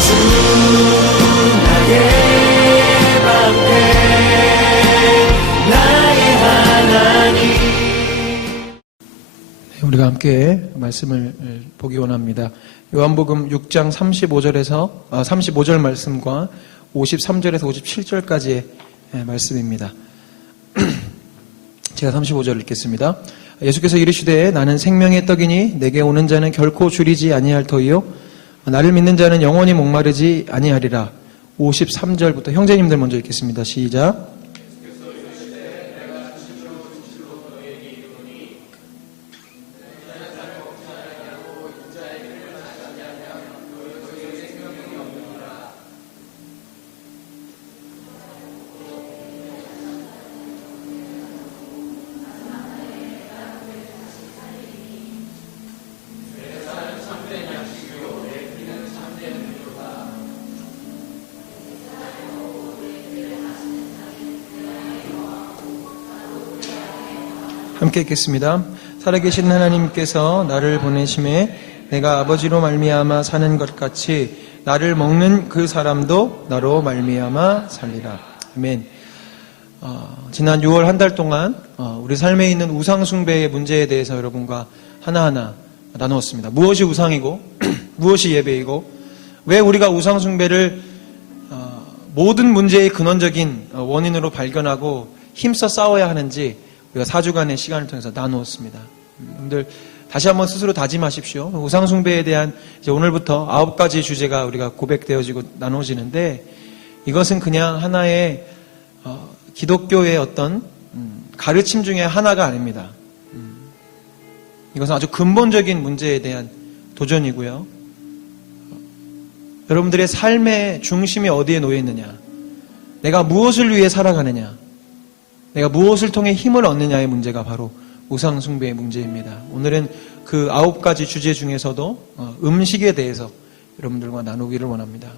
주 나의 방패 나의 하나님. 우리가 함께 말씀을 보기 원합니다. 요한복음 6장 35절 말씀과 53절에서 57절까지의 말씀입니다. 제가 35절을 읽겠습니다. 예수께서 이르시되 나는 생명의 떡이니 내게 오는 자는 결코 줄이지 아니할 터이요 나를 믿는 자는 영원히 목마르지 아니하리라. 53절부터 형제님들 먼저 읽겠습니다. 시작. 함께 읽겠습니다. 살아계신 하나님께서 나를 보내심에 내가 아버지로 말미암아 사는 것 같이 나를 먹는 그 사람도 나로 말미암아 살리라. 아멘. 지난 6월 한 달 동안 우리 삶에 있는 우상 숭배의 문제에 대해서 여러분과 하나하나 나누었습니다. 무엇이 우상이고 무엇이 예배이고 왜 우리가 우상 숭배를 모든 문제의 근원적인 원인으로 발견하고 힘써 싸워야 하는지 우리가 4주간의 시간을 통해서 나누었습니다. 여러분들 다시 한번 스스로 다짐하십시오. 우상 숭배에 대한 이제 오늘부터 9가지 주제가 우리가 고백되어지고 나누어지는데 이것은 그냥 하나의 기독교의 어떤 가르침 중에 하나가 아닙니다. 이것은 아주 근본적인 문제에 대한 도전이고요. 여러분들의 삶의 중심이 어디에 놓여 있느냐, 내가 무엇을 위해 살아가느냐, 내가 무엇을 통해 힘을 얻느냐의 문제가 바로 우상 숭배의 문제입니다. 오늘은 그 9가지 주제 중에서도 음식에 대해서 여러분들과 나누기를 원합니다.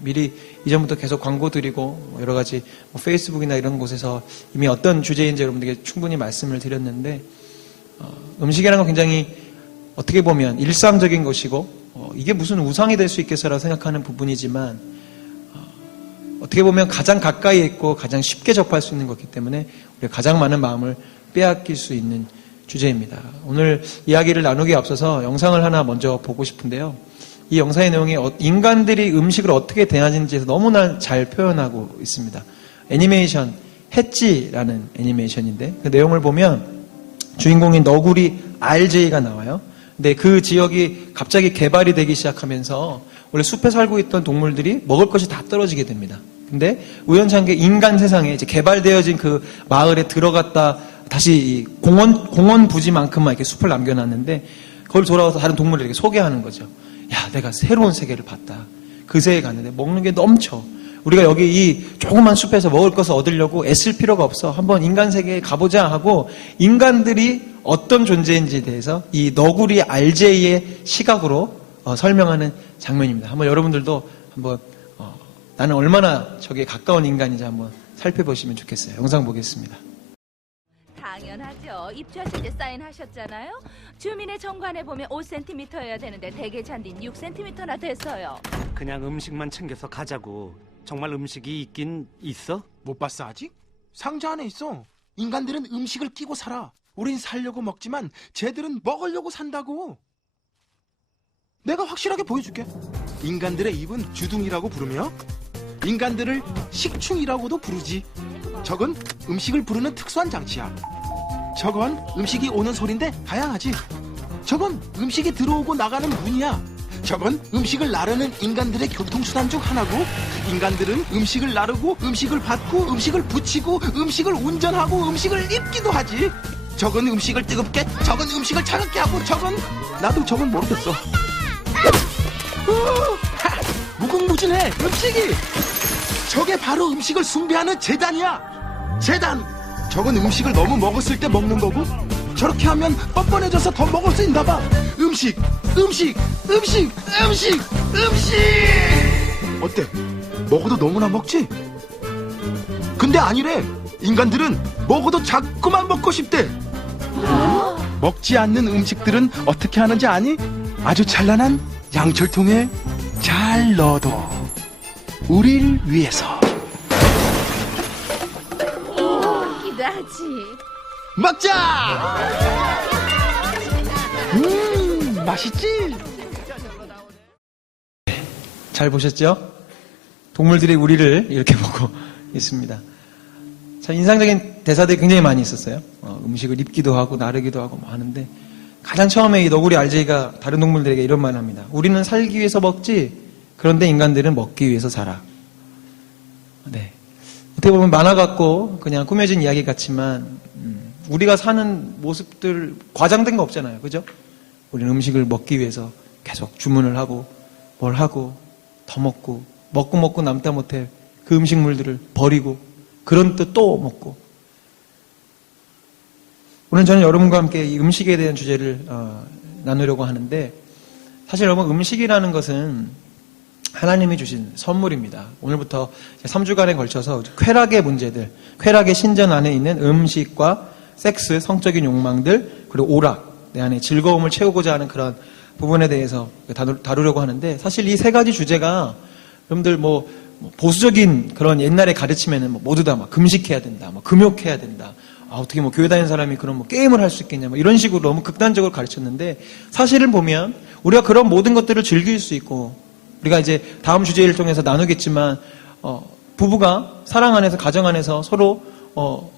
미리 이전부터 계속 광고 드리고 여러 가지 페이스북이나 이런 곳에서 이미 어떤 주제인지 여러분들에게 충분히 말씀을 드렸는데 음식이라는 건 굉장히 어떻게 보면 일상적인 것이고 이게 무슨 우상이 될 수 있겠어라고 생각하는 부분이지만 어떻게 보면 가장 가까이에 있고 가장 쉽게 접할 수 있는 것이기 때문에 우리가 가장 많은 마음을 빼앗길 수 있는 주제입니다. 오늘 이야기를 나누기에 앞서서 영상을 하나 먼저 보고 싶은데요. 이 영상의 내용이 인간들이 음식을 어떻게 대하는지에서 너무나 잘 표현하고 있습니다. 애니메이션 해찌라는 애니메이션인데 그 내용을 보면 주인공인 너구리 RJ가 나와요. 근데 그 지역이 갑자기 개발이 되기 시작하면서 원래 숲에 살고 있던 동물들이 먹을 것이 다 떨어지게 됩니다. 근데 우연찮게 인간 세상에 이제 개발되어진 그 마을에 들어갔다 다시 공원 부지만큼만 이렇게 숲을 남겨놨는데 그걸 돌아와서 다른 동물들에게 소개하는 거죠. 야, 내가 새로운 세계를 봤다. 그새에 갔는데 먹는 게 넘쳐. 우리가 여기 이 조그만 숲에서 먹을 것을 얻으려고 애쓸 필요가 없어. 한번 인간 세계에 가보자 하고 인간들이 어떤 존재인지에 대해서 이 너구리 RJ의 시각으로 설명하는 장면입니다. 한번 여러분들도 한번 나는 얼마나 저기에 가까운 인간인지 한번 살펴보시면 좋겠어요. 영상 보겠습니다. 당연하죠. 입주하실 때 사인하셨잖아요. 주민의 정관에 보면 5cm여야 되는데 대게 잔디는 6cm나 됐어요. 그냥 음식만 챙겨서 가자고. 정말 음식이 있긴 있어? 못 봤어 아직? 상자 안에 있어. 인간들은 음식을 끼고 살아. 우린 살려고 먹지만 쟤들은 먹으려고 산다고. 내가 확실하게 보여줄게. 인간들의 입은 주둥이라고 부르며 인간들을 식충이라고도 부르지. 저건 음식을 부르는 특수한 장치야. 저건 음식이 오는 소린데 다양하지. 저건 음식이 들어오고 나가는 문이야. 저건 음식을 나르는 인간들의 교통수단 중 하나고 인간들은 음식을 나르고 음식을 받고 음식을 붙이고 음식을 운전하고 음식을 입기도 하지. 저건 음식을 뜨겁게, 저건 음식을 차갑게 하고 저건 나도 저건 모르겠어. 무궁무진해 음식이. 저게 바로 음식을 숭배하는 제단이야. 제단. 저건 음식을 너무 먹었을 때 먹는 거고 저렇게 하면 뻔뻔해져서 더 먹을 수 있나 봐. 음식 어때? 먹어도 너무나 먹지? 근데 아니래. 인간들은 먹어도 자꾸만 먹고 싶대. 먹지 않는 음식들은 어떻게 하는지 아니? 아주 찬란한 양철통에 잘 넣어도 우릴 위해서. 기다지. 먹자! 맛있지? 잘 보셨죠? 동물들이 우리를 이렇게 보고 있습니다. 참 인상적인 대사들이 굉장히 많이 있었어요. 음식을 입기도 하고 나르기도 하고 뭐 하는데 가장 처음에 이 너구리 RJ가 다른 동물들에게 이런 말을 합니다. 우리는 살기 위해서 먹지, 그런데 인간들은 먹기 위해서 살아. 네. 어떻게 보면 만화 같고 그냥 꾸며진 이야기 같지만 우리가 사는 모습들 과장된 거 없잖아요. 그죠? 우리는 음식을 먹기 위해서 계속 주문을 하고 뭘 하고 더 먹고 먹고 남다 못해 그 음식물들을 버리고 그런 뜻 또 먹고. 오늘 저는 여러분과 함께 이 음식에 대한 주제를 나누려고 하는데 사실 여러분 음식이라는 것은 하나님이 주신 선물입니다. 오늘부터 3주간에 걸쳐서 쾌락의 문제들, 쾌락의 신전 안에 있는 음식과 섹스, 성적인 욕망들, 그리고 오락, 내 안에 즐거움을 채우고자 하는 그런 부분에 대해서 다루려고 하는데 사실 이 세 가지 주제가 여러분들 뭐 보수적인 그런 옛날의 가르침에는 모두 다 막 금식해야 된다, 뭐 금욕해야 된다, 어떻게 뭐 교회 다니는 사람이 그런 뭐 게임을 할 수 있겠냐, 뭐 이런 식으로 너무 극단적으로 가르쳤는데 사실을 보면 우리가 그런 모든 것들을 즐길 수 있고 우리가 이제 다음 주제를 통해서 나누겠지만 부부가 사랑 안에서 가정 안에서 서로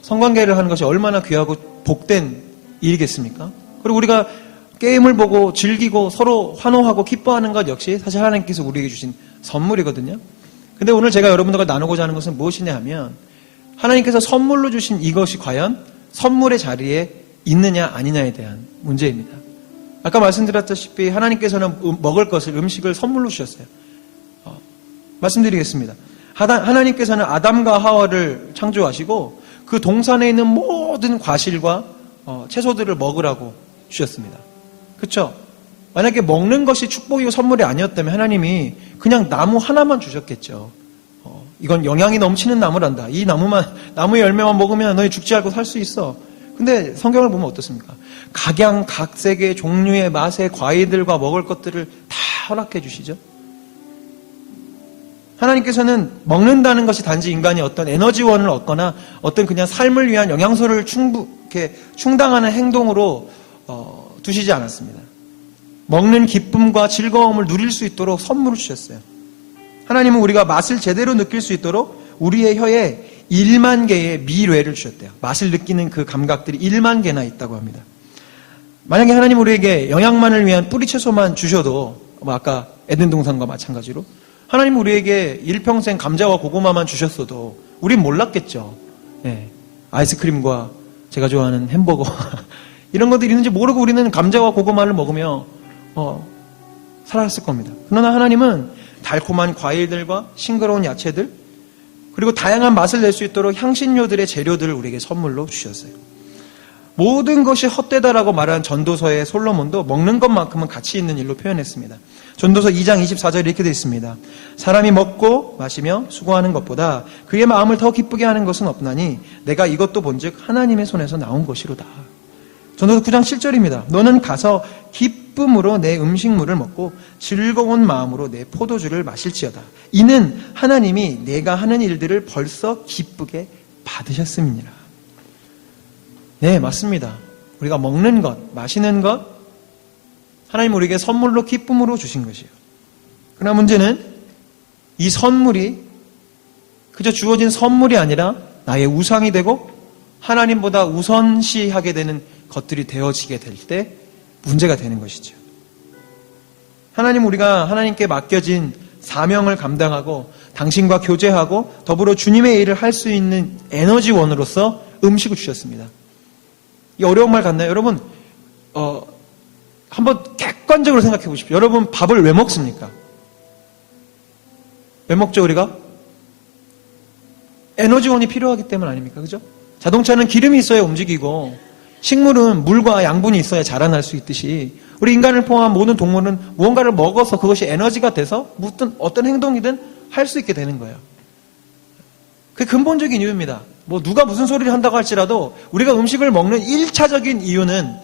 성관계를 하는 것이 얼마나 귀하고 복된 일이겠습니까? 그리고 우리가 게임을 보고 즐기고 서로 환호하고 기뻐하는 것 역시 사실 하나님께서 우리에게 주신 선물이거든요. 근데 오늘 제가 여러분들과 나누고자 하는 것은 무엇이냐 하면 하나님께서 선물로 주신 이것이 과연 선물의 자리에 있느냐 아니냐에 대한 문제입니다. 아까 말씀드렸다시피 하나님께서는 먹을 것을 음식을 선물로 주셨어요. 말씀드리겠습니다. 하나님께서는 아담과 하와를 창조하시고 그 동산에 있는 모든 과실과 채소들을 먹으라고 주셨습니다. 그렇죠? 만약에 먹는 것이 축복이고 선물이 아니었다면 하나님이 그냥 나무 하나만 주셨겠죠. 이건 영양이 넘치는 나무란다. 이 나무의 열매만 먹으면 너희 죽지 않고 살 수 있어. 근데 성경을 보면 어떻습니까? 각색의 종류의 맛의 과일들과 먹을 것들을 다 허락해 주시죠. 하나님께서는 먹는다는 것이 단지 인간이 어떤 에너지원을 얻거나 어떤 그냥 삶을 위한 영양소를 충당하는 행동으로 두시지 않았습니다. 먹는 기쁨과 즐거움을 누릴 수 있도록 선물을 주셨어요. 하나님은 우리가 맛을 제대로 느낄 수 있도록 우리의 혀에 1만 개의 미뢰를 주셨대요. 맛을 느끼는 그 감각들이 1만 개나 있다고 합니다. 만약에 하나님 우리에게 영양만을 위한 뿌리채소만 주셔도 아까 에덴 동산과 마찬가지로 하나님 우리에게 일평생 감자와 고구마만 주셨어도 우린 몰랐겠죠. 네. 아이스크림과 제가 좋아하는 햄버거 이런 것들이 있는지 모르고 우리는 감자와 고구마를 먹으며 살았을 겁니다. 그러나 하나님은 달콤한 과일들과 싱그러운 야채들 그리고 다양한 맛을 낼 수 있도록 향신료들의 재료들을 우리에게 선물로 주셨어요. 모든 것이 헛되다라고 말한 전도서의 솔로몬도 먹는 것만큼은 가치 있는 일로 표현했습니다. 전도서 2장 24절에 이렇게 되어 있습니다. 사람이 먹고 마시며 수고하는 것보다 그의 마음을 더 기쁘게 하는 것은 없나니 내가 이것도 본즉 하나님의 손에서 나온 것이로다. 전도서 9장 7절입니다. 너는 가서 기쁨으로 내 음식물을 먹고 즐거운 마음으로 내 포도주를 마실지어다. 이는 하나님이 내가 하는 일들을 벌써 기쁘게 받으셨음이니라. 네, 맞습니다. 우리가 먹는 것, 마시는 것, 하나님 우리에게 선물로 기쁨으로 주신 것이에요. 그러나 문제는 이 선물이 그저 주어진 선물이 아니라 나의 우상이 되고 하나님보다 우선시하게 되는 것들이 되어지게 될 때 문제가 되는 것이죠. 하나님 우리가 하나님께 맡겨진 사명을 감당하고 당신과 교제하고 더불어 주님의 일을 할 수 있는 에너지원으로서 음식을 주셨습니다. 이 어려운 말 같나요? 여러분 한번 객관적으로 생각해 보십시오. 여러분 밥을 왜 먹습니까? 왜 먹죠 우리가? 에너지원이 필요하기 때문 아닙니까? 그죠? 자동차는 기름이 있어야 움직이고 식물은 물과 양분이 있어야 자라날 수 있듯이 우리 인간을 포함한 모든 동물은 무언가를 먹어서 그것이 에너지가 돼서 어떤 행동이든 할 수 있게 되는 거예요. 그게 근본적인 이유입니다. 누가 무슨 소리를 한다고 할지라도 우리가 음식을 먹는 1차적인 이유는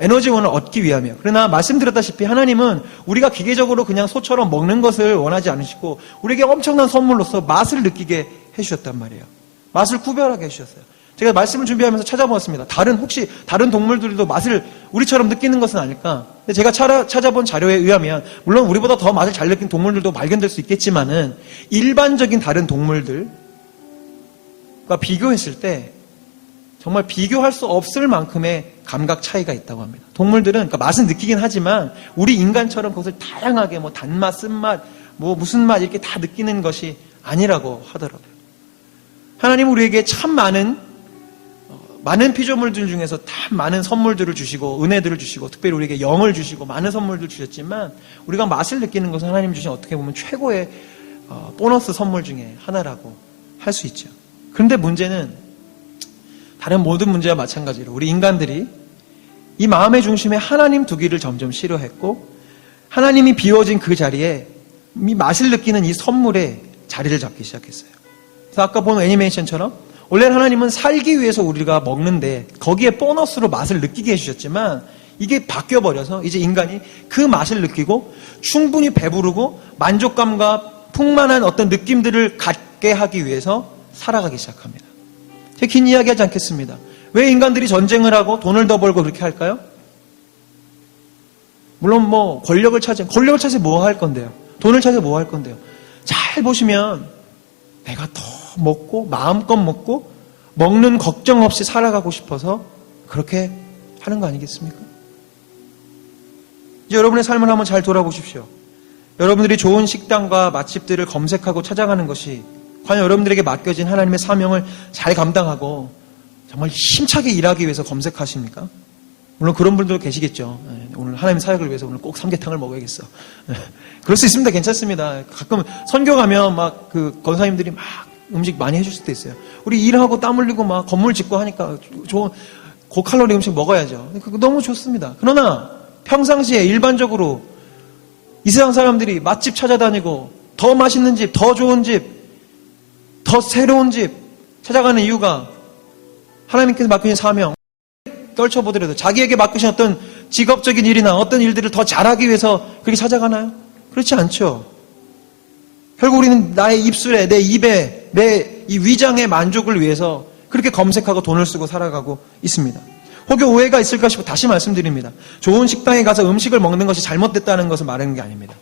에너지원을 얻기 위함이에요. 그러나 말씀드렸다시피 하나님은 우리가 기계적으로 그냥 소처럼 먹는 것을 원하지 않으시고 우리에게 엄청난 선물로서 맛을 느끼게 해주셨단 말이에요. 맛을 구별하게 해주셨어요. 제가 말씀을 준비하면서 찾아보았습니다. 혹시 다른 동물들도 맛을 우리처럼 느끼는 것은 아닐까? 근데 제가 찾아본 자료에 의하면 물론 우리보다 더 맛을 잘 느끼는 동물들도 발견될 수 있겠지만은 일반적인 다른 동물들과 비교했을 때 정말 비교할 수 없을 만큼의 감각 차이가 있다고 합니다. 동물들은 그러니까 맛은 느끼긴 하지만 우리 인간처럼 그것을 다양하게 뭐 단맛, 쓴맛, 뭐 무슨 맛 이렇게 다 느끼는 것이 아니라고 하더라고요. 하나님은 우리에게 참 많은 피조물들 중에서 참 많은 선물들을 주시고 은혜들을 주시고 특별히 우리에게 영을 주시고 많은 선물들을 주셨지만 우리가 맛을 느끼는 것은 하나님 주신 어떻게 보면 최고의 보너스 선물 중에 하나라고 할 수 있죠. 그런데 문제는 다른 모든 문제와 마찬가지로 우리 인간들이 이 마음의 중심에 하나님 두기를 점점 싫어했고 하나님이 비워진 그 자리에 이 맛을 느끼는 이 선물에 자리를 잡기 시작했어요. 그래서 아까 본 애니메이션처럼 원래 하나님은 살기 위해서 우리가 먹는데 거기에 보너스로 맛을 느끼게 해주셨지만 이게 바뀌어버려서 이제 인간이 그 맛을 느끼고 충분히 배부르고 만족감과 풍만한 어떤 느낌들을 갖게 하기 위해서 살아가기 시작합니다. 제가 긴 이야기 하지 않겠습니다. 왜 인간들이 전쟁을 하고 돈을 더 벌고 그렇게 할까요? 물론 뭐 권력을 찾으면 뭐 할 건데요? 돈을 찾으면 뭐 할 건데요? 잘 보시면 내가 더 먹고 마음껏 먹고 먹는 걱정 없이 살아가고 싶어서 그렇게 하는 거 아니겠습니까? 이제 여러분의 삶을 한번 잘 돌아보십시오. 여러분들이 좋은 식당과 맛집들을 검색하고 찾아가는 것이 과연 여러분들에게 맡겨진 하나님의 사명을 잘 감당하고 정말 힘차게 일하기 위해서 검색하십니까? 물론 그런 분들도 계시겠죠. 오늘 하나님의 사역을 위해서 오늘 꼭 삼계탕을 먹어야겠어. 그럴 수 있습니다. 괜찮습니다. 가끔 선교 가면 막 그 권사님들이 막 음식 많이 해줄 수도 있어요. 우리 일하고 땀 흘리고 막 건물 짓고 하니까 좋은 고칼로리 음식 먹어야죠. 그거 너무 좋습니다. 그러나 평상시에 일반적으로 이 세상 사람들이 맛집 찾아다니고 더 맛있는 집, 더 좋은 집, 더 새로운 집 찾아가는 이유가 하나님께서 맡기신 사명 떨쳐보더라도 자기에게 맡기신 어떤 직업적인 일이나 어떤 일들을 더 잘하기 위해서 그렇게 찾아가나요? 그렇지 않죠. 결국 우리는 나의 입술에, 내 입에, 내 이 위장의 만족을 위해서 그렇게 검색하고 돈을 쓰고 살아가고 있습니다. 혹여 오해가 있을까 싶어 다시 말씀드립니다. 좋은 식당에 가서 음식을 먹는 것이 잘못됐다는 것을 말하는 게 아닙니다.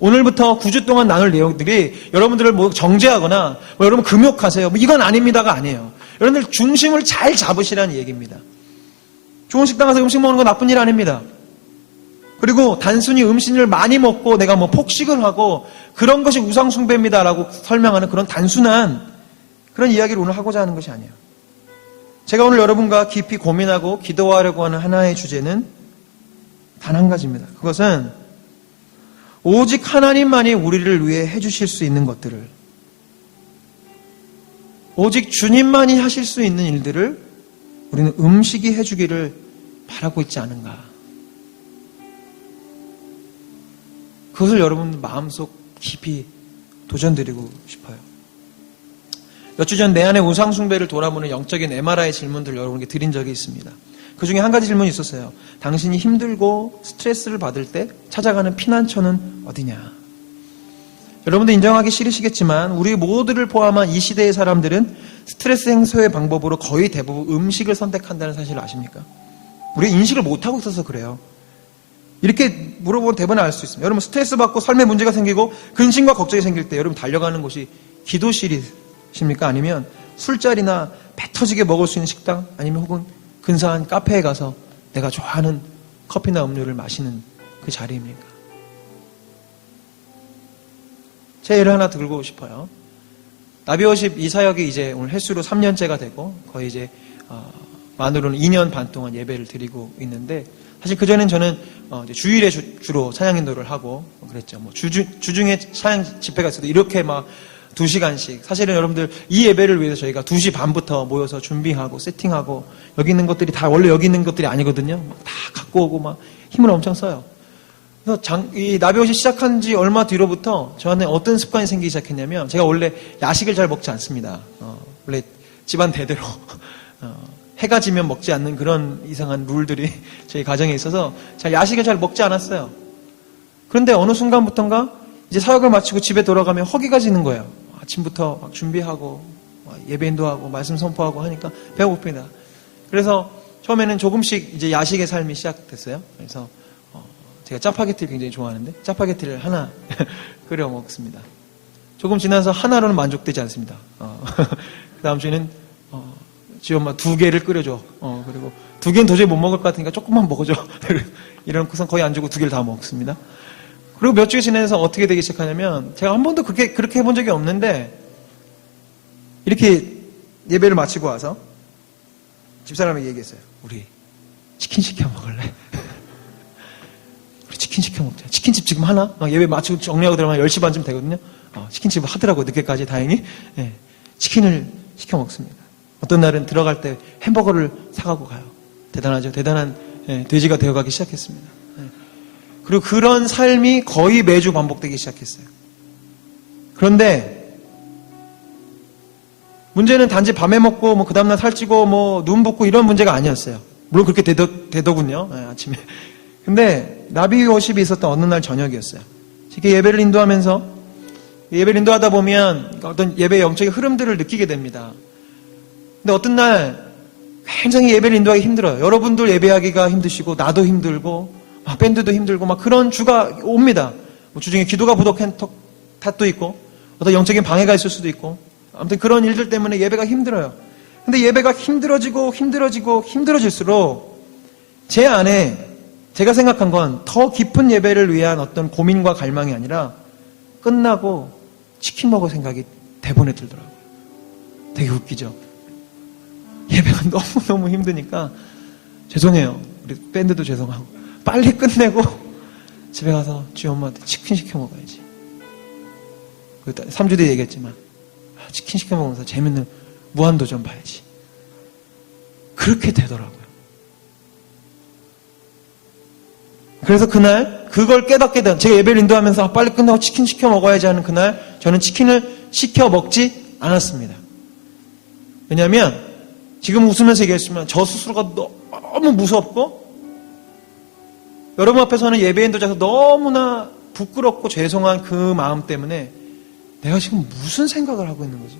오늘부터 9주 동안 나눌 내용들이 여러분들을 뭐 정죄하거나 뭐 여러분 금욕하세요. 뭐 이건 아닙니다가 아니에요. 여러분들 중심을 잘 잡으시라는 얘기입니다. 좋은 식당 가서 음식 먹는 건 나쁜 일 아닙니다. 그리고 단순히 음식을 많이 먹고 내가 뭐 폭식을 하고 그런 것이 우상숭배입니다라고 설명하는 그런 단순한 그런 이야기를 오늘 하고자 하는 것이 아니에요. 제가 오늘 여러분과 깊이 고민하고 기도하려고 하는 하나의 주제는 단 한 가지입니다. 그것은 오직 하나님만이 우리를 위해 해주실 수 있는 것들을 오직 주님만이 하실 수 있는 일들을 우리는 음식이 해주기를 바라고 있지 않은가. 그것을 여러분 마음속 깊이 도전드리고 싶어요. 몇 주 전 내 안의 우상숭배를 돌아보는 영적인 MRI 질문들을 여러분께 드린 적이 있습니다. 그 중에 한 가지 질문이 있었어요. 당신이 힘들고 스트레스를 받을 때 찾아가는 피난처는 어디냐? 여러분들 인정하기 싫으시겠지만 우리 모두를 포함한 이 시대의 사람들은 스트레스 해소의 방법으로 거의 대부분 음식을 선택한다는 사실을 아십니까? 우리가 인식을 못하고 있어서 그래요. 이렇게 물어보면 대부분 알 수 있습니다. 여러분 스트레스 받고 삶에 문제가 생기고 근심과 걱정이 생길 때 여러분 달려가는 곳이 기도실이십니까? 아니면 술자리나 배 터지게 먹을 수 있는 식당? 아니면 혹은 근사한 카페에 가서 내가 좋아하는 커피나 음료를 마시는 그 자리입니까? 제 예를 하나 들고 싶어요. 나비워십 이 사역이 이제 오늘 횟수로 3년째가 되고 거의 이제 만으로는 2년 반 동안 예배를 드리고 있는데 사실 그전엔 저는 주일에 주로 찬양 인도를 하고 그랬죠. 뭐 주중에 찬양 집회가 있어도 이렇게 막 2시간씩 사실은 여러분들 이 예배를 위해서 저희가 2시 반부터 모여서 준비하고 세팅하고 여기 있는 것들이 다 원래 여기 있는 것들이 아니거든요. 막 다 갖고 오고 막 힘을 엄청 써요. 그래서 이 나비옷이 시작한 지 얼마 뒤로부터 저한테 어떤 습관이 생기기 시작했냐면 제가 원래 야식을 잘 먹지 않습니다. 원래 집안 대대로 해가 지면 먹지 않는 그런 이상한 룰들이 저희 가정에 있어서 야식을 잘 먹지 않았어요. 그런데 어느 순간부터인가 이제 사역을 마치고 집에 돌아가면 허기가 지는 거예요. 아침부터 막 준비하고 예배인도 하고 말씀 선포하고 하니까 배가 고픕니다. 그래서 처음에는 조금씩 이제 야식의 삶이 시작됐어요. 그래서 제가 짜파게티를 굉장히 좋아하는데 짜파게티를 하나 끓여 먹습니다. 조금 지나서 하나로는 만족되지 않습니다. 그 다음 주에는 지 엄마 2개를 끓여줘. 그리고 2개는 도저히 못 먹을 것 같으니까 조금만 먹어줘. 이런 구성 거의 안 주고 2개를 다 먹습니다. 그리고 몇 주에 지내서 어떻게 되기 시작하냐면 제가 한 번도 그렇게 해본 적이 없는데 이렇게 예배를 마치고 와서 집사람에게 얘기했어요. 우리 치킨 시켜 먹을래? 우리 치킨 시켜 먹자. 치킨집 지금 하나? 예배 마치고 정리하고 들어가면 10시 반쯤 되거든요. 치킨집을 하더라고요. 늦게까지 다행히. 예, 치킨을 시켜 먹습니다. 어떤 날은 들어갈 때 햄버거를 사가고 가요. 대단하죠. 대단한 돼지가 되어가기 시작했습니다. 그리고 그런 삶이 거의 매주 반복되기 시작했어요. 그런데 문제는 단지 밤에 먹고 그 다음날 살찌고 눈 붓고 이런 문제가 아니었어요. 물론 그렇게 되더군요. 아침에. 근데 나비 워십이 있었던 어느 날 저녁이었어요. 이렇게 예배를 인도하면서 예배를 인도하다 보면 어떤 예배의 영적인 흐름들을 느끼게 됩니다. 근데 어떤 날 굉장히 예배를 인도하기 힘들어요. 여러분들 예배하기가 힘드시고 나도 힘들고 밴드도 힘들고 그런 주가 옵니다. 주중에 기도가 부족한 탓도 있고 어떤 영적인 방해가 있을 수도 있고 아무튼 그런 일들 때문에 예배가 힘들어요. 근데 예배가 힘들어질수록 제 안에 제가 생각한 건 더 깊은 예배를 위한 어떤 고민과 갈망이 아니라 끝나고 치킨 먹을 생각이 대본에 들더라고요. 되게 웃기죠. 예배가 너무너무 힘드니까 죄송해요. 우리 밴드도 죄송하고 빨리 끝내고 집에 가서 주희 엄마한테 치킨 시켜 먹어야지. 3주 뒤에 얘기했지만 치킨 시켜 먹으면서 재밌는 무한도전 봐야지. 그렇게 되더라고요. 그래서 그날 그걸 깨닫게 된 제가 예배를 인도하면서 빨리 끝나고 치킨 시켜 먹어야지 하는 그날 저는 치킨을 시켜 먹지 않았습니다. 왜냐하면 지금 웃으면서 얘기했지만 저 스스로가 너무 무섭고 여러분 앞에서는 예배 인도자에서 너무나 부끄럽고 죄송한 그 마음 때문에 내가 지금 무슨 생각을 하고 있는 거지?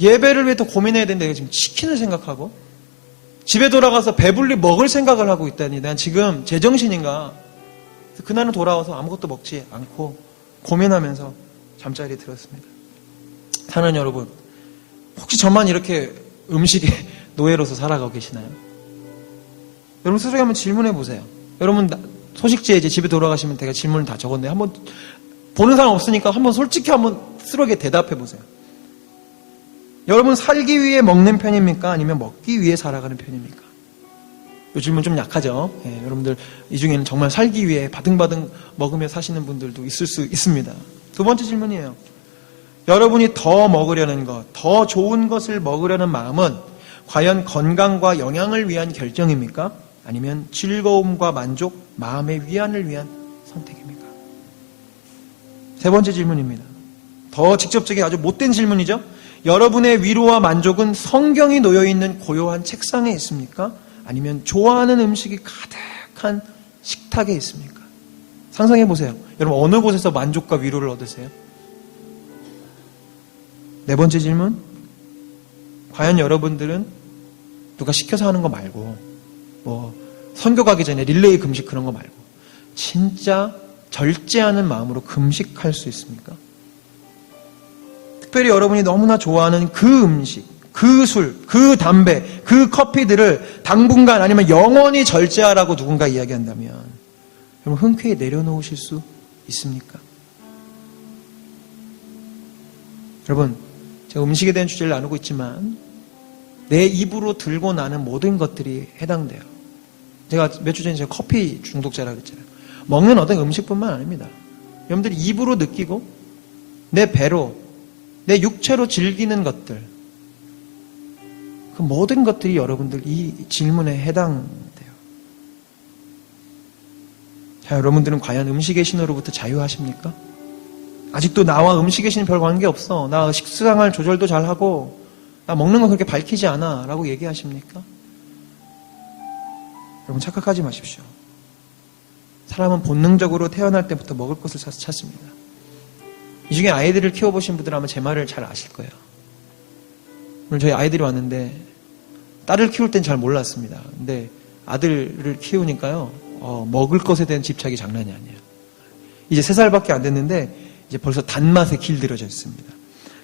예배를 위해 더 고민해야 되는데 내가 지금 치킨을 생각하고 집에 돌아가서 배불리 먹을 생각을 하고 있다니 난 지금 제정신인가? 그날은 돌아와서 아무것도 먹지 않고 고민하면서 잠자리에 들었습니다. 사는 여러분, 혹시 저만 이렇게 음식의 노예로서 살아가고 계시나요? 여러분 스스로 한번 질문해 보세요. 여러분 소식지에 이제 집에 돌아가시면 제가 질문을 다 적었는데 한번 보는 사람 없으니까 한번 솔직히 한번 스스로에게 대답해 보세요. 여러분 살기 위해 먹는 편입니까? 아니면 먹기 위해 살아가는 편입니까? 이 질문 좀 약하죠. 여러분들 이 중에는 정말 살기 위해 바등바등 먹으며 사시는 분들도 있을 수 있습니다. 두 번째 질문이에요. 여러분이 더 먹으려는 것, 더 좋은 것을 먹으려는 마음은 과연 건강과 영양을 위한 결정입니까? 아니면 즐거움과 만족, 마음의 위안을 위한 선택입니까? 세 번째 질문입니다. 더 직접적인 아주 못된 질문이죠. 여러분의 위로와 만족은 성경이 놓여있는 고요한 책상에 있습니까? 아니면 좋아하는 음식이 가득한 식탁에 있습니까? 상상해 보세요. 여러분 어느 곳에서 만족과 위로를 얻으세요? 네 번째 질문. 과연 여러분들은 누가 시켜서 하는 거 말고 선교 가기 전에 릴레이 금식 그런 거 말고 진짜 절제하는 마음으로 금식할 수 있습니까? 특별히 여러분이 너무나 좋아하는 그 음식, 그 술, 그 담배, 그 커피들을 당분간 아니면 영원히 절제하라고 누군가 이야기한다면 여러분 흔쾌히 내려놓으실 수 있습니까? 여러분 제가 음식에 대한 주제를 나누고 있지만 내 입으로 들고 나는 모든 것들이 해당돼요. 제가 몇 주 전에 제가 커피 중독자라고 했잖아요. 먹는 어떤 음식뿐만 아닙니다. 여러분들이 입으로 느끼고 내 배로 내 육체로 즐기는 것들 그 모든 것들이 여러분들 이 질문에 해당돼요. 자, 여러분들은 과연 음식의 신호로부터 자유하십니까? 아직도 나와 음식의 신이 별 관계없어. 나 식상을 조절도 잘하고 나 먹는 거 그렇게 밝히지 않아 라고 얘기하십니까? 여러분 착각하지 마십시오. 사람은 본능적으로 태어날 때부터 먹을 것을 찾습니다. 이 중에 아이들을 키워보신 분들 아마 제 말을 잘 아실 거예요. 오늘 저희 아이들이 왔는데 딸을 키울 땐 잘 몰랐습니다. 근데 아들을 키우니까요, 먹을 것에 대한 집착이 장난이 아니에요. 이제 3살밖에 안 됐는데 이제 벌써 단맛에 길들여져 있습니다.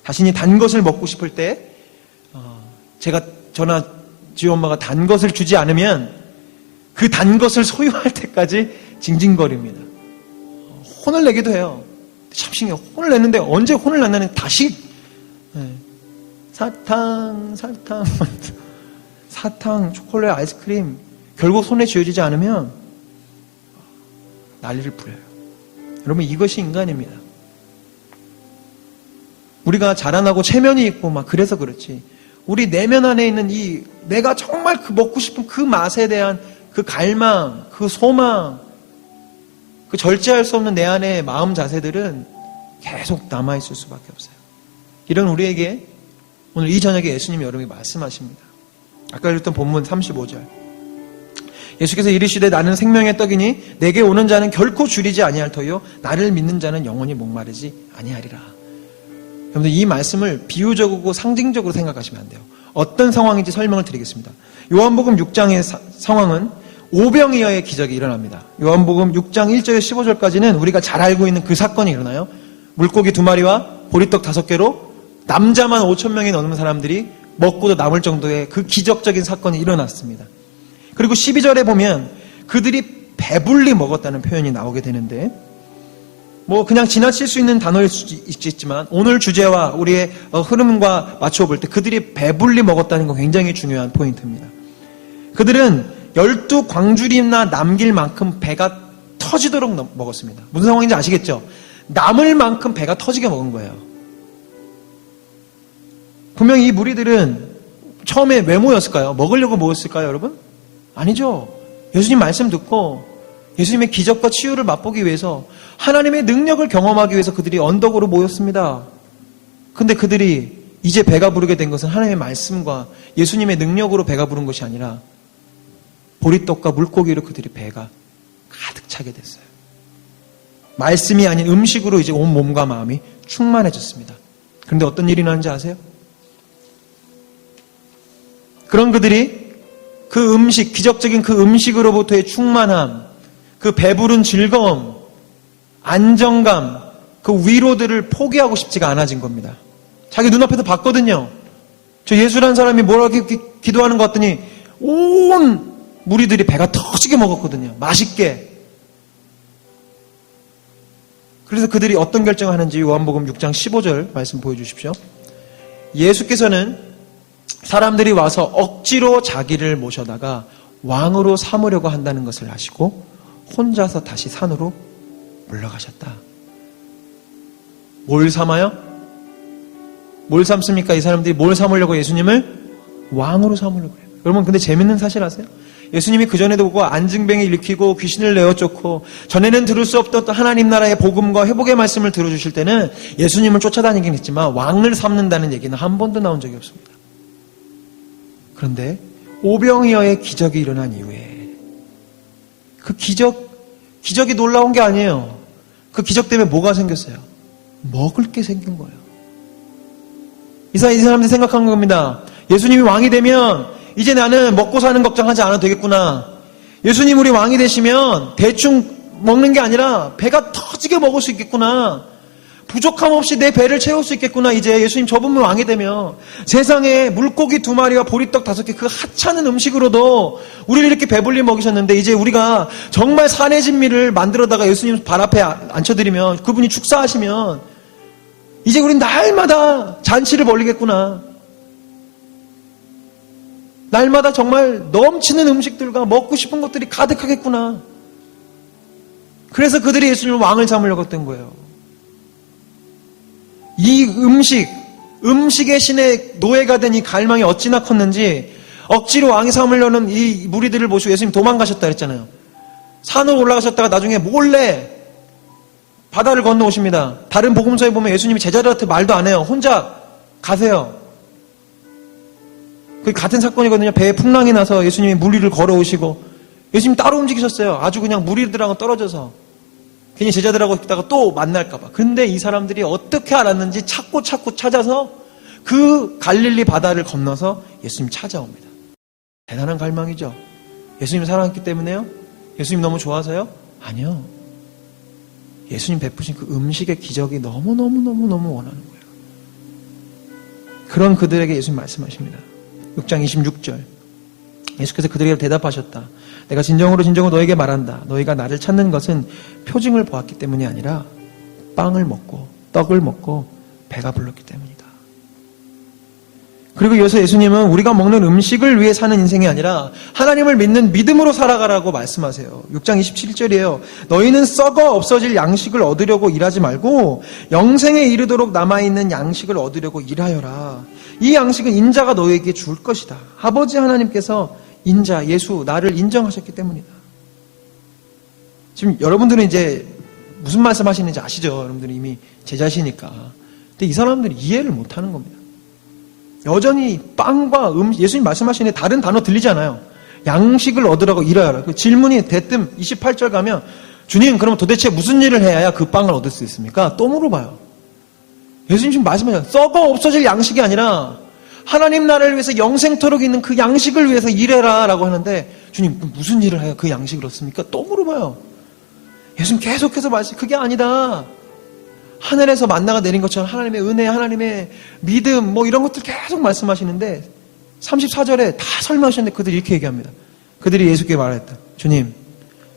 자신이 단 것을 먹고 싶을 때 저나 지우 엄마가 단 것을 주지 않으면 그 단 것을 소유할 때까지 징징거립니다. 혼을 내기도 해요. 참 신기해요. 혼을 냈는데 언제 혼을 냈냐면 다시 사탕 초콜릿 아이스크림 결국 손에 쥐어지지 않으면 난리를 부려요. 여러분 이것이 인간입니다. 우리가 자라나고 체면이 있고 막 그래서 그렇지, 우리 내면 안에 있는 이 내가 정말 그 먹고 싶은 그 맛에 대한 그 갈망, 그 소망, 그 절제할 수 없는 내 안의 마음 자세들은 계속 남아있을 수밖에 없어요. 이런 우리에게 오늘 이 저녁에 예수님이 여러분에게 말씀하십니다. 아까 읽었던 본문 35절. 예수께서 이르시되 나는 생명의 떡이니 내게 오는 자는 결코 줄이지 아니할 터요 나를 믿는 자는 영원히 목마르지 아니하리라. 여러분들 이 말씀을 비유적이고 상징적으로 생각하시면 안 돼요. 어떤 상황인지 설명을 드리겠습니다. 요한복음 6장의 상황은 오병이어의 기적이 일어납니다. 요한복음 6장 1절에서 15절까지는 우리가 잘 알고 있는 그 사건이 일어나요. 물고기 2마리와 보리떡 5개로 남자만 5,000명이 넘는 사람들이 먹고도 남을 정도의 그 기적적인 사건이 일어났습니다. 그리고 12절에 보면 그들이 배불리 먹었다는 표현이 나오게 되는데, 뭐 그냥 지나칠 수 있는 단어일 수 있겠지만 오늘 주제와 우리의 흐름과 맞춰 볼 때 그들이 배불리 먹었다는 건 굉장히 중요한 포인트입니다. 그들은 12광주리나 남길 만큼 배가 터지도록 먹었습니다. 무슨 상황인지 아시겠죠? 남을 만큼 배가 터지게 먹은 거예요. 분명히 이 무리들은 처음에 왜 모였을까요? 먹으려고 모였을까요, 여러분? 아니죠. 예수님 말씀 듣고 예수님의 기적과 치유를 맛보기 위해서, 하나님의 능력을 경험하기 위해서 그들이 언덕으로 모였습니다. 근데 그들이 이제 배가 부르게 된 것은 하나님의 말씀과 예수님의 능력으로 배가 부른 것이 아니라 보리떡과 물고기로 그들이 배가 가득 차게 됐어요. 말씀이 아닌 음식으로 이제 온 몸과 마음이 충만해졌습니다. 그런데 어떤 일이 나는지 아세요? 그런 그들이 그 음식, 기적적인 그 음식으로부터의 충만함, 그 배부른 즐거움, 안정감, 그 위로들을 포기하고 싶지가 않아진 겁니다. 자기 눈앞에서 봤거든요. 저 예수라는 사람이 뭐라고 기도하는 것 같더니 온 무리들이 배가 터지게 먹었거든요. 맛있게. 그래서 그들이 어떤 결정을 하는지 요한복음 6장 15절 말씀 보여주십시오. 예수께서는 사람들이 와서 억지로 자기를 모셔다가 왕으로 삼으려고 한다는 것을 아시고 혼자서 다시 산으로 올라가셨다. 뭘 삼아요? 뭘 삼습니까? 이 사람들이 뭘 삼으려고 예수님을 왕으로 삼으려고 해요. 여러분 근데 재밌는 사실 아세요? 예수님이 그전에도 보고 안증뱅이 일으키고 귀신을 내어 쫓고 전에는 들을 수 없던 하나님 나라의 복음과 회복의 말씀을 들어주실 때는 예수님을 쫓아다니긴 했지만 왕을 삼는다는 얘기는 한 번도 나온 적이 없습니다. 그런데 오병이어의 기적이 일어난 이후에 그 기적이 놀라운 게 아니에요. 그 기적 때문에 뭐가 생겼어요? 먹을 게 생긴 거예요. 이 사람들이 생각한 겁니다. 예수님이 왕이 되면 이제 나는 먹고 사는 걱정하지 않아도 되겠구나. 예수님 우리 왕이 되시면 대충 먹는 게 아니라 배가 터지게 먹을 수 있겠구나. 부족함 없이 내 배를 채울 수 있겠구나. 이제 예수님 저분만 왕이 되면 세상에 물고기 2마리와 보리떡 5개 그 하찮은 음식으로도 우리를 이렇게 배불리 먹이셨는데 이제 우리가 정말 산의 진미를 만들어다가 예수님 발 앞에 앉혀드리면 그분이 축사하시면 이제 우린 날마다 잔치를 벌리겠구나. 날마다 정말 넘치는 음식들과 먹고 싶은 것들이 가득하겠구나. 그래서 그들이 예수님을 왕을 삼으려고 했던 거예요. 이 음식의 신의 노예가 된 이 갈망이 어찌나 컸는지 억지로 왕이 삼으려는 이 무리들을 모시고 예수님 도망가셨다 그랬잖아요. 산으로 올라가셨다가 나중에 몰래 바다를 건너오십니다. 다른 복음서에 보면 예수님이 제자들한테 말도 안 해요. 혼자 가세요. 그 같은 사건이거든요. 배에 풍랑이 나서 예수님이 물 위를 걸어오시고 예수님 따로 움직이셨어요. 아주 그냥 물 위들하고 떨어져서 괜히 제자들하고 있다가 또 만날까봐. 근데 이 사람들이 어떻게 알았는지 찾고 찾아서 그 갈릴리 바다를 건너서 예수님 찾아옵니다. 대단한 갈망이죠. 예수님 사랑했기 때문에요? 예수님 너무 좋아서요? 아니요. 예수님 베푸신 그 음식의 기적이 너무너무 원하는 거예요. 그런 그들에게 예수님 말씀하십니다. 6장 26절. 예수께서 그들에게 대답하셨다. 내가 진정으로 너에게 말한다. 너희가 나를 찾는 것은 표징을 보았기 때문이 아니라 빵을 먹고 떡을 먹고 배가 불렀기 때문이다. 그리고 여기서 예수님은 우리가 먹는 음식을 위해 사는 인생이 아니라 하나님을 믿는 믿음으로 살아가라고 말씀하세요. 6장 27절이에요. 너희는 썩어 없어질 양식을 얻으려고 일하지 말고 영생에 이르도록 남아있는 양식을 얻으려고 일하여라. 이 양식은 인자가 너희에게 줄 것이다. 아버지 하나님께서 인자, 예수, 나를 인정하셨기 때문이다. 지금 여러분들은 이제 무슨 말씀 하시는지 아시죠? 여러분들은 이미 제자시니까. 근데 이 사람들이 이해를 못하는 겁니다. 여전히 빵과 예수님 말씀하시는 다른 단어 들리지 않아요. 양식을 얻으라고 일하여라. 그 질문이 대뜸 28절 가면 주님 그러면 도대체 무슨 일을 해야 그 빵을 얻을 수 있습니까? 또 물어봐요. 예수님 지금 말씀하셔요. 썩어 없어질 양식이 아니라 하나님 나라를 위해서 영생토록 있는 그 양식을 위해서 일해라 라고 하는데 주님 무슨 일을 해야 그 양식을 얻습니까? 또 물어봐요. 예수님 계속해서 말씀 그게 아니다. 하늘에서 만나가 내린 것처럼 하나님의 은혜, 하나님의 믿음 뭐 이런 것들 계속 말씀하시는데 34절에 다 설명하셨는데 그들이 이렇게 얘기합니다. 그들이 예수께 말했다. 주님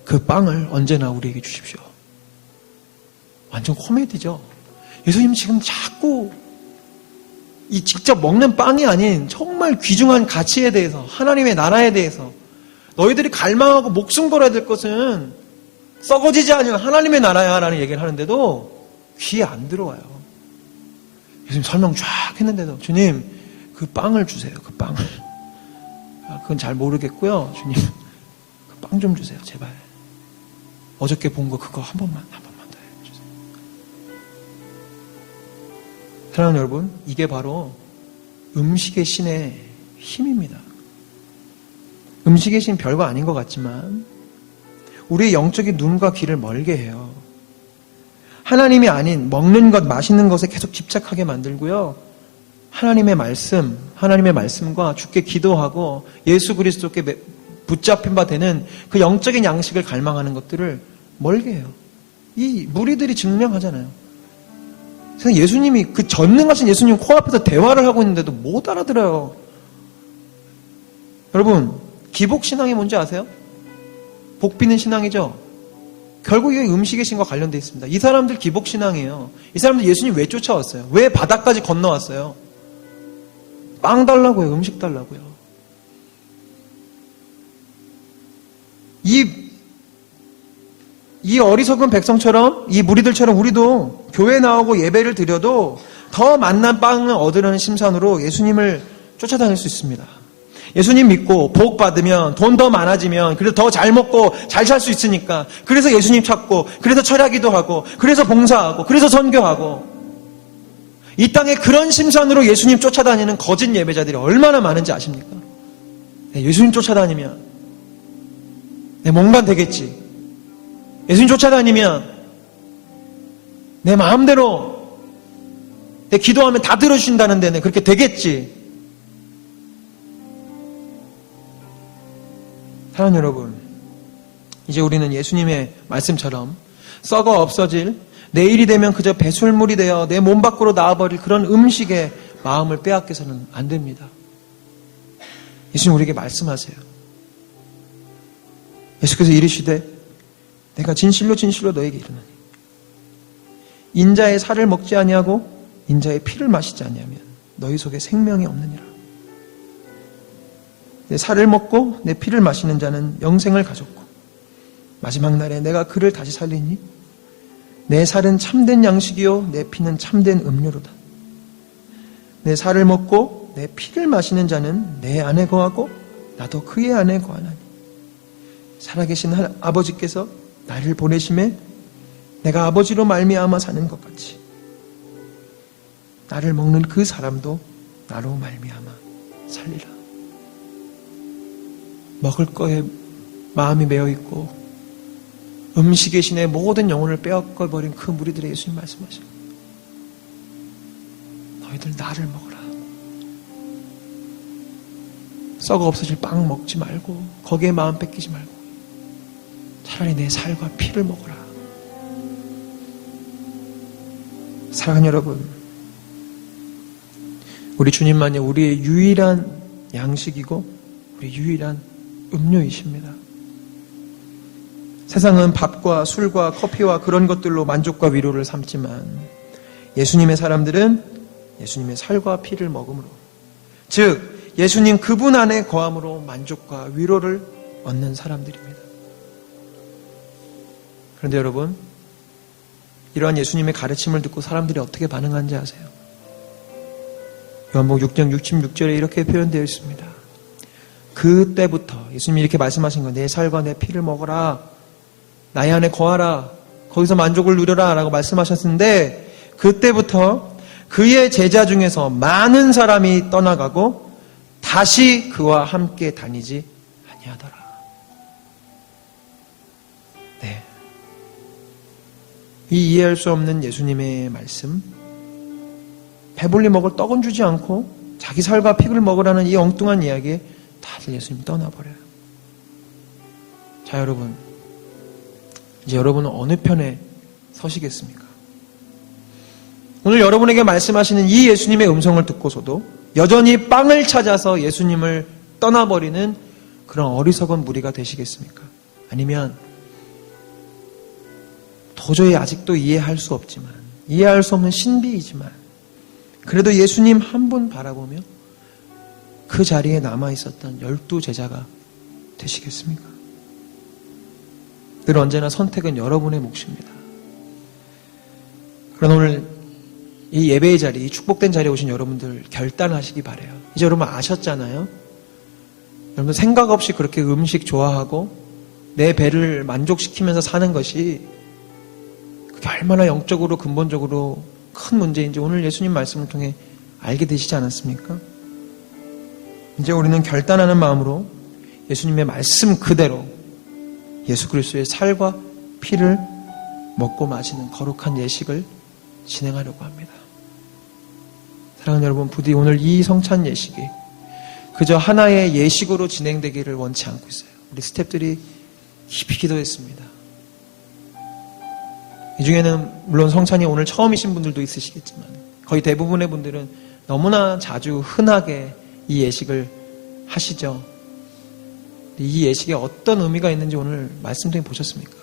그 빵을 언제나 우리에게 주십시오. 완전 코미디죠. 예수님 지금 자꾸 이 직접 먹는 빵이 아닌 정말 귀중한 가치에 대해서 하나님의 나라에 대해서 너희들이 갈망하고 목숨 걸어야 될 것은 썩어지지 않은 하나님의 나라야 라는 얘기를 하는데도 귀에 안 들어와요. 예수님 설명 쫙 했는데도 주님 그 빵을 주세요. 그 빵을. 그건 잘 모르겠고요. 주님 그 빵 좀 주세요. 제발. 어저께 본 거 그거 한 번만 더 해주세요. 사랑하는 여러분, 이게 바로 음식의 신의 힘입니다. 음식의 신 별거 아닌 것 같지만 우리의 영적인 눈과 귀를 멀게 해요. 하나님이 아닌 먹는 것, 마시는 것에 계속 집착하게 만들고요. 하나님의 말씀과 주께 기도하고 예수 그리스도께 붙잡힌 바 되는 그 영적인 양식을 갈망하는 것들을 멀게 해요. 이 무리들이 증명하잖아요. 예수님이 그 전능하신 예수님 코앞에서 대화를 하고 있는데도 못 알아들어요. 여러분, 기복신앙이 뭔지 아세요? 복비는 신앙이죠? 결국 이게 음식의 신과 관련되어 있습니다. 이 사람들 기복신앙이에요. 이 사람들 예수님 왜 쫓아왔어요? 왜 바다까지 건너왔어요? 빵 달라고요. 음식 달라고요. 이 어리석은 백성처럼 이 무리들처럼 우리도 교회 나오고 예배를 드려도 더 맛난 빵을 얻으려는 심산으로 예수님을 쫓아다닐 수 있습니다. 예수님 믿고 복 받으면 돈 더 많아지면 그래서 더 잘 먹고 잘 살 수 있으니까 그래서 예수님 찾고 그래서 철야기도 하고 그래서 봉사하고 그래서 선교하고 이 땅에 그런 심산으로 예수님 쫓아다니는 거짓 예배자들이 얼마나 많은지 아십니까? 예수님 쫓아다니면 내 뭔가 되겠지. 예수님 쫓아다니면 내 마음대로 내 기도하면 다 들어주신다는 데는 그렇게 되겠지. 사랑하는 여러분, 이제 우리는 예수님의 말씀처럼 썩어 없어질 내일이 되면 그저 배설물이 되어 내 몸 밖으로 나와버릴 그런 음식에 마음을 빼앗겨서는 안 됩니다. 예수님 우리에게 말씀하세요. 예수께서 이르시되 내가 진실로 너에게 이르노니 인자의 살을 먹지 아니하고 인자의 피를 마시지 아니하면 너희 속에 생명이 없느니라. 내 살을 먹고 내 피를 마시는 자는 영생을 가졌고 마지막 날에 내가 그를 다시 살리니 내 살은 참된 양식이요 내 피는 참된 음료로다. 내 살을 먹고 내 피를 마시는 자는 내 안에 거하고 나도 그의 안에 거하나니 살아계신 아버지께서 나를 보내심에 내가 아버지로 말미암아 사는 것 같이 나를 먹는 그 사람도 나로 말미암아 살리라. 먹을 거에 마음이 메어 있고 음식의 신에 모든 영혼을 빼앗겨버린 그 무리들의 예수님 말씀하시고 너희들 나를 먹어라. 썩어 없어질 빵 먹지 말고 거기에 마음 뺏기지 말고 차라리 내 살과 피를 먹어라. 사랑하는 여러분, 우리 주님만이 우리의 유일한 양식이고 우리 유일한 음료이십니다. 세상은 밥과 술과 커피와 그런 것들로 만족과 위로를 삼지만 예수님의 사람들은 예수님의 살과 피를 먹음으로, 즉 예수님 그분 안에 거함으로 만족과 위로를 얻는 사람들입니다. 그런데 여러분, 이러한 예수님의 가르침을 듣고 사람들이 어떻게 반응하는지 아세요? 요한복음 6장 66절에 이렇게 표현되어 있습니다. 그때부터 예수님이 이렇게 말씀하신 거, 내 살과 내 피를 먹어라, 나의 안에 거하라, 거기서 만족을 누려라 라고 말씀하셨는데, 그때부터 그의 제자 중에서 많은 사람이 떠나가고 다시 그와 함께 다니지 아니하더라. 네, 이 이해할 수 없는 예수님의 말씀, 배불리 먹을 떡은 주지 않고 자기 살과 피를 먹으라는 이 엉뚱한 이야기에 다들 예수님이 떠나버려요. 자, 여러분, 이제 여러분은 어느 편에 서시겠습니까? 오늘 여러분에게 말씀하시는 이 예수님의 음성을 듣고서도 여전히 빵을 찾아서 예수님을 떠나버리는 그런 어리석은 무리가 되시겠습니까? 아니면 도저히 아직도 이해할 수 없지만, 이해할 수 없는 신비이지만 그래도 예수님 한 분 바라보며 그 자리에 남아있었던 12 제자가 되시겠습니까? 늘 언제나 선택은 여러분의 몫입니다. 그러나 오늘 이 예배의 자리, 이 축복된 자리에 오신 여러분들 결단하시기 바라요. 이제 여러분 아셨잖아요. 여러분 생각 없이 그렇게 음식 좋아하고 내 배를 만족시키면서 사는 것이 그게 얼마나 영적으로 근본적으로 큰 문제인지 오늘 예수님 말씀을 통해 알게 되시지 않았습니까? 이제 우리는 결단하는 마음으로 예수님의 말씀 그대로 예수 그리스도의 살과 피를 먹고 마시는 거룩한 예식을 진행하려고 합니다. 사랑하는 여러분, 부디 오늘 이 성찬 예식이 그저 하나의 예식으로 진행되기를 원치 않고 있어요. 우리 스태프들이 깊이 기도했습니다. 이 중에는 물론 성찬이 오늘 처음이신 분들도 있으시겠지만 거의 대부분의 분들은 너무나 자주 흔하게 이 예식을 하시죠. 이 예식에 어떤 의미가 있는지 오늘 말씀 중에 보셨습니까?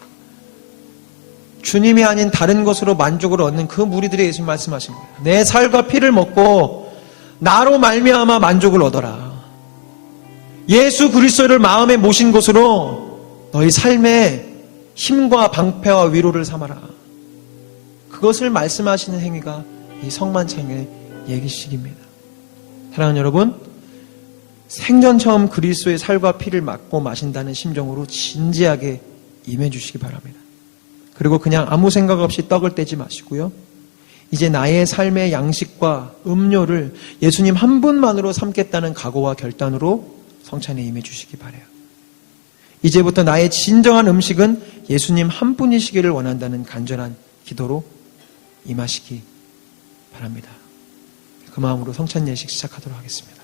주님이 아닌 다른 것으로 만족을 얻는 그 무리들이 예수님 말씀하신 거예요. 내 살과 피를 먹고 나로 말미암아 만족을 얻어라. 예수 그리스도를 마음에 모신 것으로 너희 삶의 힘과 방패와 위로를 삼아라. 그것을 말씀하시는 행위가 이 성만찬의 예기식입니다. 사랑하는 여러분, 생전 처음 그리스도의 살과 피를 맞고 마신다는 심정으로 진지하게 임해 주시기 바랍니다. 그리고 그냥 아무 생각 없이 떡을 떼지 마시고요. 이제 나의 삶의 양식과 음료를 예수님 한 분만으로 삼겠다는 각오와 결단으로 성찬에 임해 주시기 바라요. 이제부터 나의 진정한 음식은 예수님 한 분이시기를 원한다는 간절한 기도로 임하시기 바랍니다. 그 마음으로 성찬 예식 시작하도록 하겠습니다.